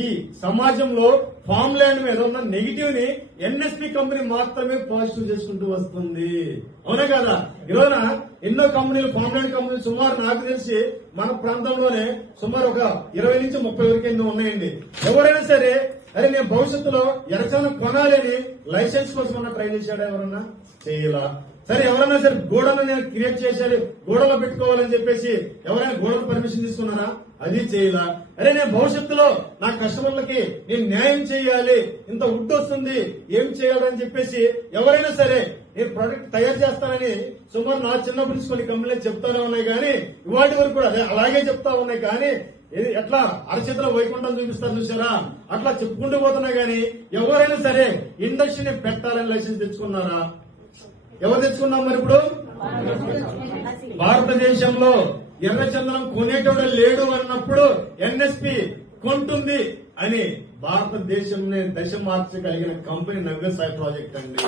ఈ సమాజంలో farm land మీద ఉన్న నెగిటివ్ ని ఎన్ఎస్పి కంపెనీ మాత్రమే పాజిటివ్ చేసుకుంటూ వస్తుంది. అవునా కదా? ఈరోజున ఎన్నో కంపెనీలు, ఫామ్ ల్యాండ్ కంపెనీలు సుమారు నాకు తెలిసి మన ప్రాంతంలోనే సుమారు ఒక 20 నుంచి 30 వరకు ఎన్నో ఉన్నాయండి. ఎవరైనా సరే అరే నేను భవిష్యత్తులో ఎరచనం కొనాలని లైసెన్స్ కోసం ట్రై చేశాడా? ఎవరన్నా చేయలా. సరే ఎవరైనా సరే గోడను నేను క్రియేట్ చేసేది, గోడలో పెట్టుకోవాలని చెప్పేసి ఎవరైనా గోడలు పర్మిషన్ తీసుకున్నారా? అది చేయలా. అరే నేను భవిష్యత్తులో నా కస్టమర్లకి నేను న్యాయం చేయాలి, ఇంత వుడ్ వస్తుంది, ఏం చేయాలని చెప్పేసి ఎవరైనా సరే నేను ప్రొడక్ట్ తయారు చేస్తానని సుమారు నా చిన్నప్పటి నుంచి కొన్ని కంపెనీలు చెప్తానే ఉన్నాయి, కానీ ఇవాటి వరకు కూడా అలాగే చెప్తా ఉన్నాయి. కానీ ఎట్లా అరచేతిలో వైకుంఠం చూపిస్తారు చూసారా, అట్లా చెప్పుకుంటూ పోతున్నా గానీ ఎవరైనా సరే ఇండస్ట్రీని పెట్టాలని లైసెన్స్ తెచ్చుకున్నారా? ఎవరు తెచ్చుకున్నాం? మరి ఇప్పుడు భారతదేశంలో ఎర్రచందనం కొనేటోడు లేడు అన్నప్పుడు ఎన్ఎస్పి కొంటుంది అని భారతదేశంలో దశ మార్చగలిగిన కంపెనీ నంగసాయి ప్రాజెక్ట్ అండి.